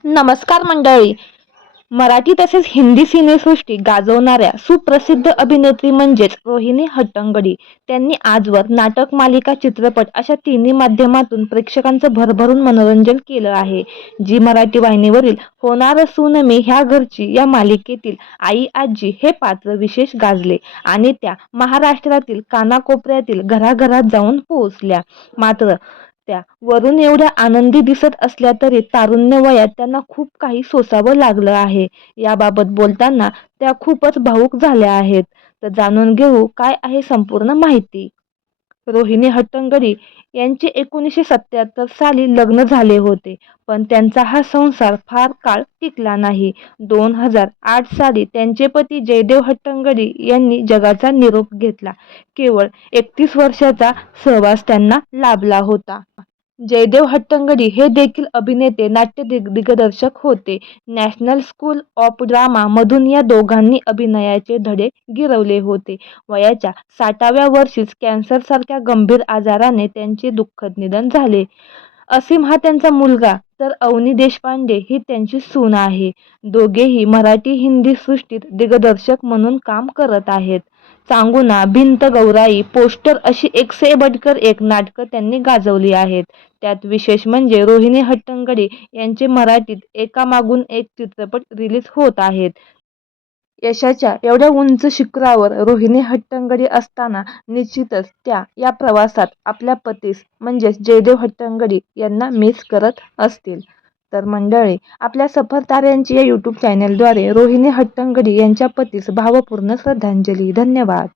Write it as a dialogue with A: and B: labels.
A: नमस्कार मंडळी. मराठी तसेच हिंदी सिनेसृष्टी गाजवणाऱ्या सुप्रसिद्ध अभिनेत्री म्हणजेच रोहिणी हट्टंगडी त्यांनी आजवर नाटक मालिका चित्रपट अशा तिन्ही माध्यमातून प्रेक्षकांचं भरभरून मनोरंजन केलं आहे. जी मराठी वाहिनीवरील होणार सून मी ह्या घरची या मालिकेतील आई आजी हे पात्र विशेष गाजले आणि त्या महाराष्ट्रातील कानाकोपऱ्यातील घराघरात जाऊन पोहोचल्या. मात्र त्या. वरून एवढ्या आनंदी दिसत असल्या तरी तारुण्य वयात त्यांना खूप काही सोसावं लागलं आहे. याबाबत बोलताना त्या खूपच भावूक झाल्या आहेत. तर जाणून घेऊ काय आहे संपूर्ण माहिती? रोहिणी हट्टंगडी यांचे एकोणीसशे सत्याहत्तर साली लग्न झाले होते. पण त्यांचा हा संसार फार काळ टिकला नाही. दोन हजार आठ साली त्यांचे पती जयदेव हट्टंगडी यांनी जगाचा निरोप घेतला. केवळ एकतीस वर्षाचा सहवास त्यांना लाभला होता. जयदेव हट्टंगडी हे देखील अभिनेते नाट्य दिग दिग्दर्शक होते. नॅशनल स्कूल ऑफ ड्रामा मधून या दोघांनी अभिनयाचे धडे गिरवले होते. वयाच्या साठाव्या वर्षीच कॅन्सरसारख्या गंभीर आजाराने त्यांचे दुःखद निधन झाले. असीम हा त्यांचा मुलगा तर अवनी देशपांडे ही त्यांची सून आहे. दोघेही मराठी हिंदी सृष्टीत दिग्दर्शक म्हणून काम करत आहेत. चांगुना भिंत गौराई पोस्टर अशी एक से एक नाटकं त्यांनी गाजवली आहेत. त्यात विशेष म्हणजे रोहिणी हट्टंगडी यांचे मराठीत एकामागून एक चित्रपट रिलीज होत आहेत. यशाच्या एवढ्या उंच शिखरावर रोहिणी हट्टंगडी असताना निश्चितच त्या या प्रवासात आपल्या पतीस म्हणजेच जयदेव हट्टंगडी यांना मिस करत असतील. तर मंडळी आपल्या सफरताऱ्यांची या यूट्यूब चॅनेलद्वारे रोहिणी हट्टंगडी यांच्या पतीस भावपूर्ण श्रद्धांजली. धन्यवाद.